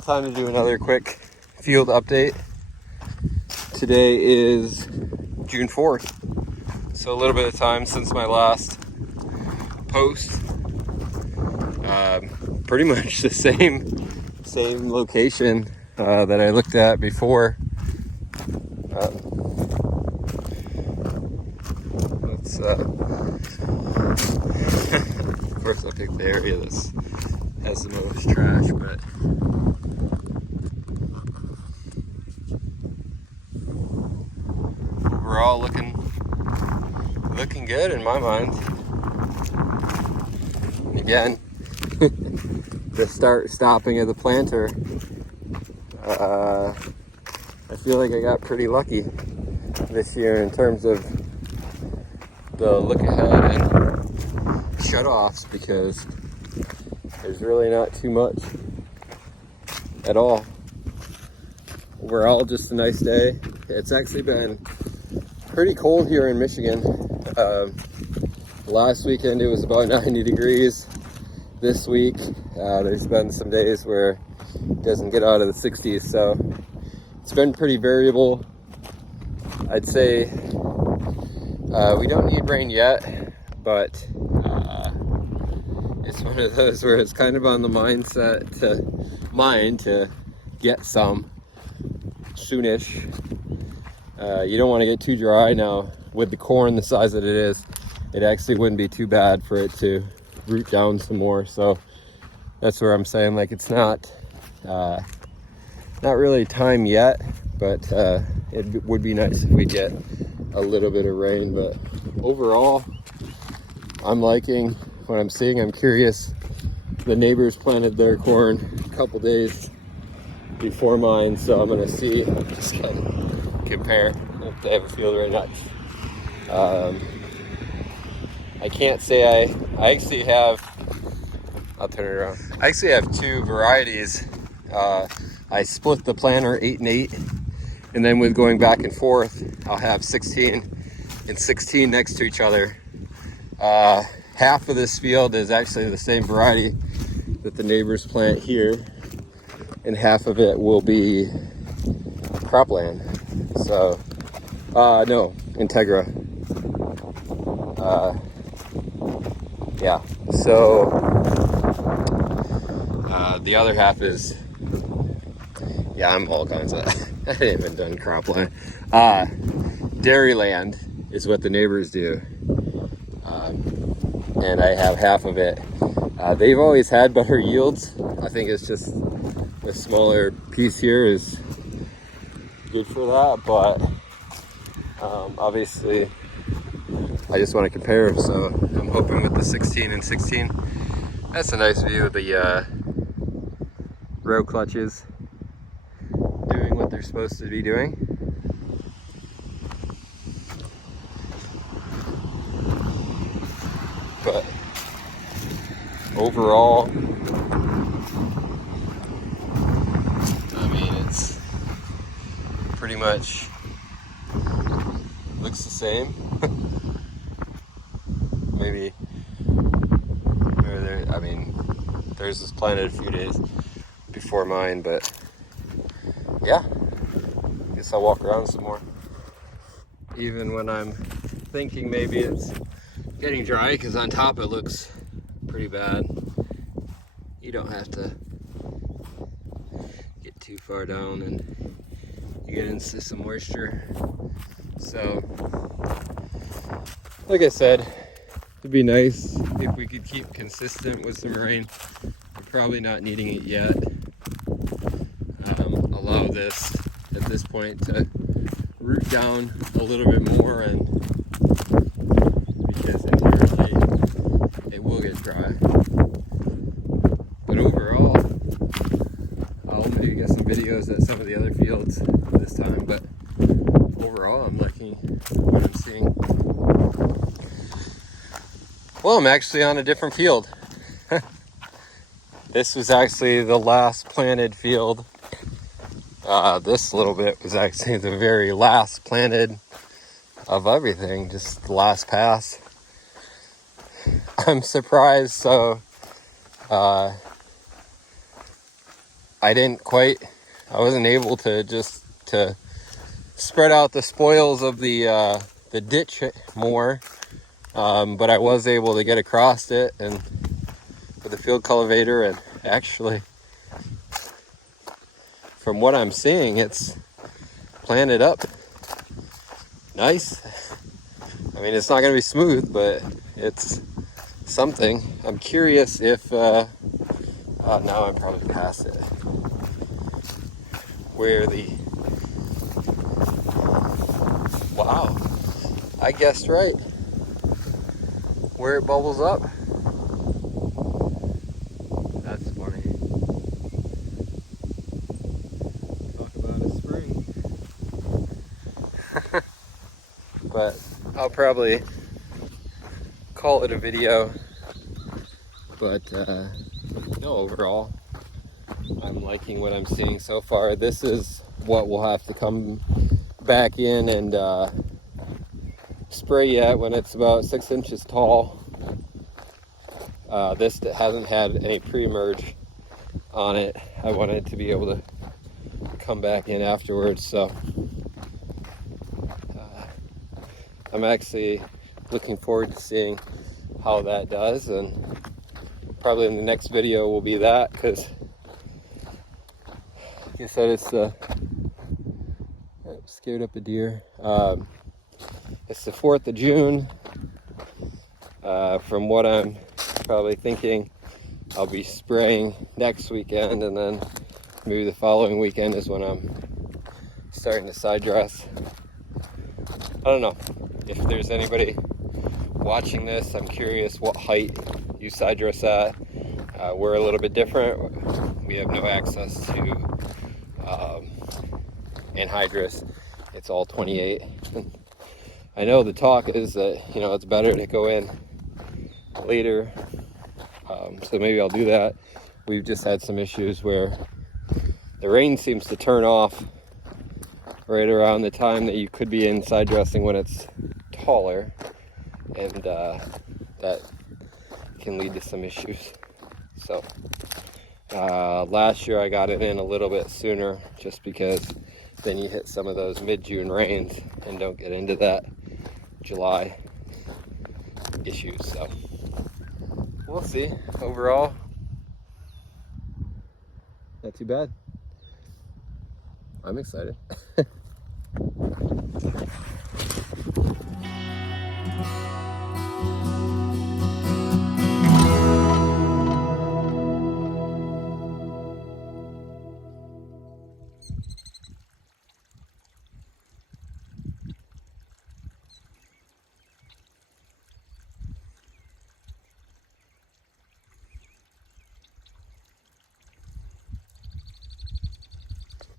Well, time to do another quick field update. Today is June 4th, so a little bit of time since my last post. Pretty much the same location that I looked at before. Of course I picked the area that has the most trash, but overall looking good in my mind. Again, the stopping of the planter, I feel like I got pretty lucky this year in terms of the look ahead and shutoffs, because there's really not too much at all. Overall, just a nice day. It's actually been pretty cold here in Michigan. Last weekend it was about 90 degrees. This week there's been some days where it doesn't get out of the 60s, so it's been pretty variable. I'd say we don't need rain yet, but it's one of those where it's kind of on the mindset to get some soonish. You don't want to get too dry now. With the corn the size that it is, it actually wouldn't be too bad for it to root down some more. So that's where I'm saying, like, it's not really time yet, but it would be nice if we get a little bit of rain. But overall, I'm liking what I'm seeing. I'm curious. The neighbors planted their corn a couple days before mine, so I'm gonna see, just kind of compare if they have a field right now. I can't say I actually have, I'll turn it around. I actually have two varieties. I split the planter 8 and 8, and then with going back and forth, I'll have 16 and 16 next to each other. Half of this field is actually the same variety that the neighbors plant here, and half of it will be cropland. So, no, Integra. Yeah, so the other half is, yeah, I'm all kinds of, I haven't done cropland. Dairyland is what the neighbors do. And I have half of it. They've always had better yields. I think it's just the smaller piece here is good for that, but obviously I just want to compare, so I'm hoping with the 16 and 16. That's a nice view of the row clutches doing what they're supposed to be doing. But overall, I mean, it's pretty much looks the same. Maybe there, I mean, theirs was planted a few days before mine, but yeah, I guess I'll walk around some more. Even when I'm thinking maybe it's getting dry, because on top it looks pretty bad. You don't have to get too far down and you get into some moisture. So, like I said, it'd be nice if we could keep consistent with some rain. We're probably not needing it yet. Allow this at this point to root down a little bit more, and because inherently it will get dry. But overall, I'll maybe get some videos at some of the other fields this time, but overall I'm liking what I'm seeing. Well, I'm actually on a different field. This was actually the last planted field. This little bit was actually the very last planted of everything, just the last pass. I'm surprised. So I wasn't able to to spread out the spoils of the ditch more, but I was able to get across it and with a field cultivator, and actually from what I'm seeing, it's planted up nice. I mean, it's not going to be smooth, but it's something. I'm curious if now I'm probably past it, where wow, I guessed right, where it bubbles up. That's funny. Talk about a spring. But I'll probably call it a video. But no, overall, I'm liking what I'm seeing so far. This is what we'll have to come back in and spray yet when it's about 6 inches tall. This hasn't had any pre-emerge on it. I wanted to be able to come back in afterwards, so I'm actually looking forward to seeing how that does, and probably in the next video will be that, because like I said, it's scared up a deer. It's the 4th of June. From what I'm probably thinking, I'll be spraying next weekend, and then maybe the following weekend is when I'm starting to side dress. I don't know if there's anybody watching this. I'm curious what height you side dress at. We're a little bit different. We have no access to anhydrous. It's all 28. I know the talk is that, you know, it's better to go in later, so maybe I'll do that. We've just had some issues where the rain seems to turn off right around the time that you could be inside dressing when it's taller, and that can lead to some issues. So last year I got it in a little bit sooner, just because then you hit some of those mid-June rains and don't get into that July issues. So we'll see. Overall, not too bad. I'm excited.